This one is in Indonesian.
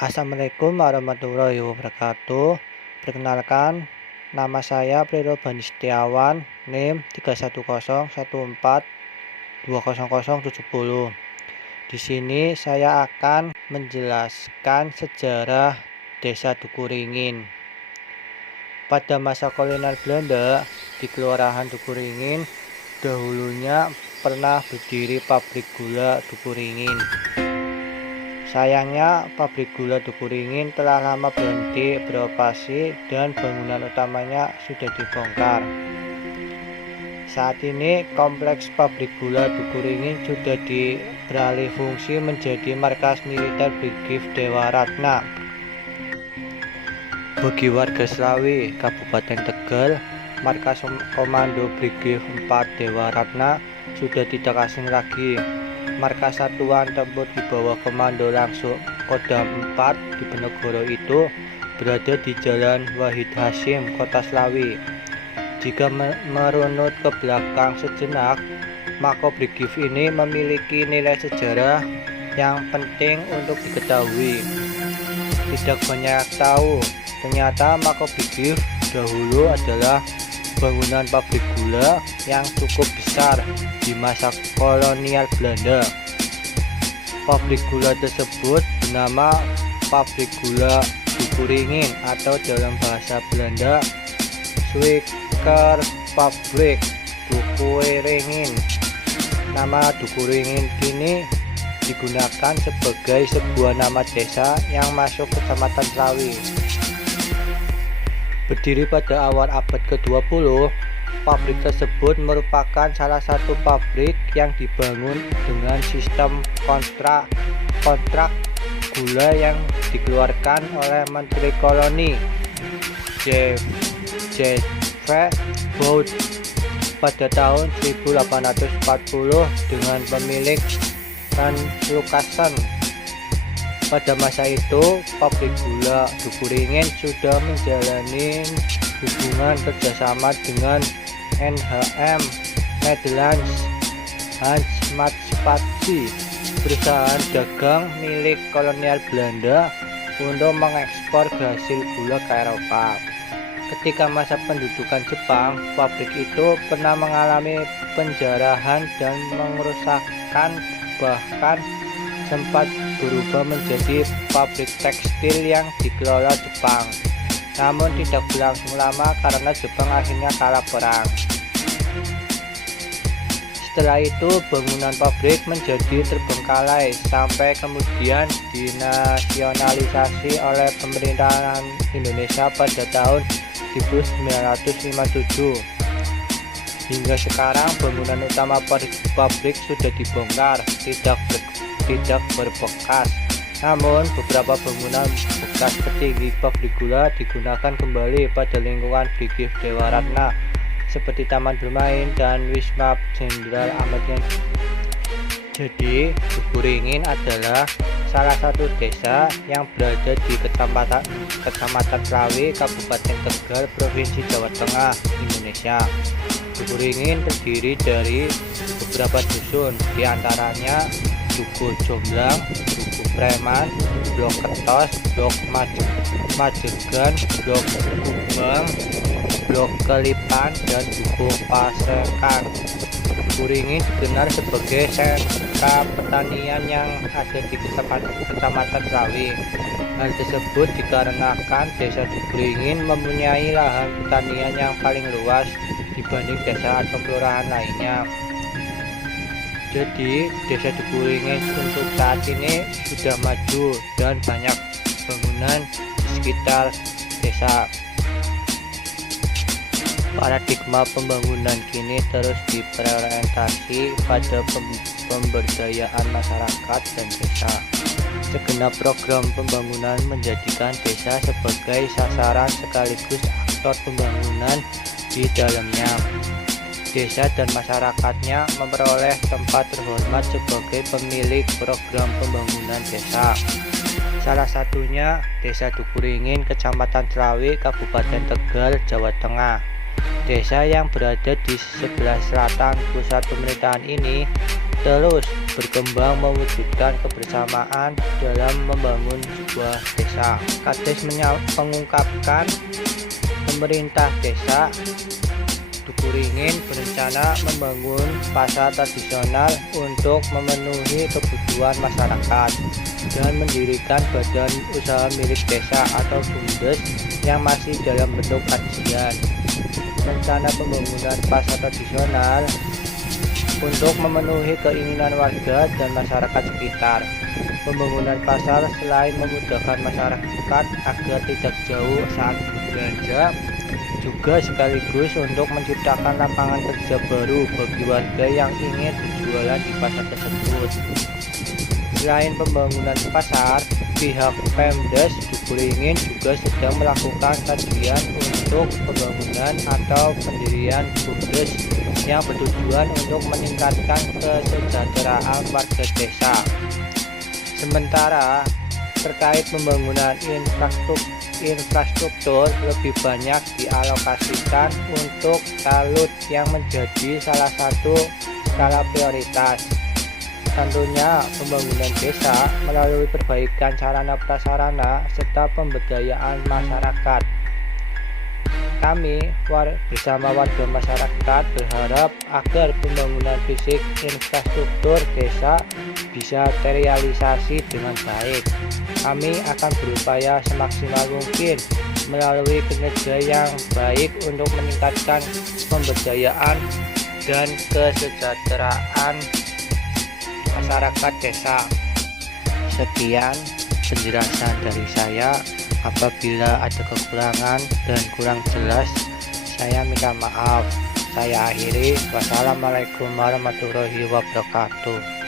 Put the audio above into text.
Assalamualaikum warahmatullahi wabarakatuh. Perkenalkan, nama saya Priro Bani Setiawan, NIM 31014200070. Di sini saya akan menjelaskan sejarah Desa Dukuringin. Pada masa kolonial Belanda di Kelurahan Dukuringin, dahulunya pernah berdiri pabrik gula Dukuringin. Sayangnya, pabrik gula Dukuringin telah lama berhenti beroperasi dan bangunan utamanya sudah dibongkar. Saat ini, kompleks pabrik gula Dukuringin sudah beralih fungsi menjadi markas militer Brigif Dewa Ratna. Bagi warga Slawi, Kabupaten Tegal, markas Komando Brigif 4 Dewa Ratna sudah tidak asing lagi. Markas Satuan Tempur di bawah komando langsung Kodam 4 di Penegoro itu berada di Jalan Wahid Hasyim, Kota Slawi. Jika merunut ke belakang sejenak, maka Brigif ini memiliki nilai sejarah yang penting untuk diketahui. Tidak banyak tahu, ternyata Mako Brigif dahulu adalah bangunan pabrik gula yang cukup besar di masa kolonial Belanda. Pabrik gula tersebut bernama Pabrik Gula Dukuringin atau dalam bahasa Belanda Suikerfabrik Dukuringin. Nama Dukuringin kini digunakan sebagai sebuah nama desa yang masuk Kecamatan Slawi. Berdiri pada awal abad ke-20, pabrik tersebut merupakan salah satu pabrik yang dibangun dengan sistem kontrak gula yang dikeluarkan oleh Menteri Koloni J.V. Bout pada tahun 1840 dengan pemilik Van Lucassen. Pada masa itu, pabrik gula Dukuringin sudah menjalani hubungan kerjasama dengan NHM Nederlands Handelsmaatschappij, perusahaan dagang milik kolonial Belanda untuk mengekspor hasil gula ke Eropa. Ketika masa pendudukan Jepang, pabrik itu pernah mengalami penjarahan dan mengerusakkan, bahkan sempat berubah menjadi pabrik tekstil yang dikelola Jepang. Namun tidak berlangsung lama karena Jepang akhirnya kalah perang. Setelah itu bangunan pabrik menjadi terbengkalai sampai kemudian dinasionalisasi oleh pemerintahan Indonesia pada tahun 1957. Hingga sekarang bangunan utama pabrik sudah dibongkar, tidak berbekas. Namun beberapa bangunan bekas petinggi pabrik gula digunakan kembali pada lingkungan Brigif Dewa Ratna seperti taman bermain dan Wisma Jenderal Ahmad Yani. Jadi Dukuringin adalah salah satu desa yang berada di Kecamatan Slawi, Kabupaten Tegal, Provinsi Jawa Tengah, Indonesia. Dukuringin terdiri dari beberapa dusun, diantaranya Duku Jomblang, Duku Preman, Blok Kertos, Blok Majegan, Blok Kubang, Blok Kelipan, dan Duku Pasekan. Dukuringin dikenal sebagai sentra pertanian yang ada di Kecamatan Slawi. Hal tersebut dikarenakan desa Dukuringin mempunyai lahan pertanian yang paling luas dibanding desa atau kelurahan lainnya. Jadi desa Dukuringin untuk saat ini sudah maju dan banyak bangunan di sekitar desa. Paradigma pembangunan kini terus diperorientasi pada pemberdayaan masyarakat dan desa. Segenap program pembangunan menjadikan desa sebagai sasaran sekaligus aktor pembangunan di dalamnya. Desa dan masyarakatnya memperoleh tempat terhormat sebagai pemilik program pembangunan desa. Salah satunya Desa Dukuringin, Kecamatan Slawi, Kabupaten Tegal, Jawa Tengah. Desa yang berada di sebelah selatan pusat pemerintahan ini terus berkembang mewujudkan kebersamaan dalam membangun sebuah desa. Kades mengungkapkan pemerintah desa Dukuringin berencana membangun pasar tradisional untuk memenuhi kebutuhan masyarakat dan mendirikan badan usaha milik desa atau BUMDes yang masih dalam bentuk kajian. Rencana pembangunan pasar tradisional untuk memenuhi keinginan warga dan masyarakat sekitar. Pembangunan pasar selain memudahkan masyarakat agar tidak jauh saat berbelanja, juga sekaligus untuk menciptakan lapangan kerja baru bagi warga yang ingin berjualan di pasar tersebut. Selain pembangunan pasar, pihak Pemdes Dukuringin juga sedang melakukan kajian untuk pembangunan atau pendirian BUMDes yang bertujuan untuk meningkatkan kesejahteraan warga desa. Sementara terkait pembangunan infrastruktur lebih banyak dialokasikan untuk talut yang menjadi salah satu skala prioritas. Tentunya pembangunan desa melalui perbaikan sarana prasarana serta pemberdayaan masyarakat. Kami bersama warga masyarakat berharap agar pembangunan fisik infrastruktur desa bisa terrealisasi dengan baik. Kami akan berupaya semaksimal mungkin melalui kinerja yang baik untuk meningkatkan pemberdayaan dan kesejahteraan masyarakat desa. Sekian penjelasan dari saya. Apabila ada kekurangan dan kurang jelas, saya minta maaf. Saya akhiri. Wassalamualaikum warahmatullahi wabarakatuh.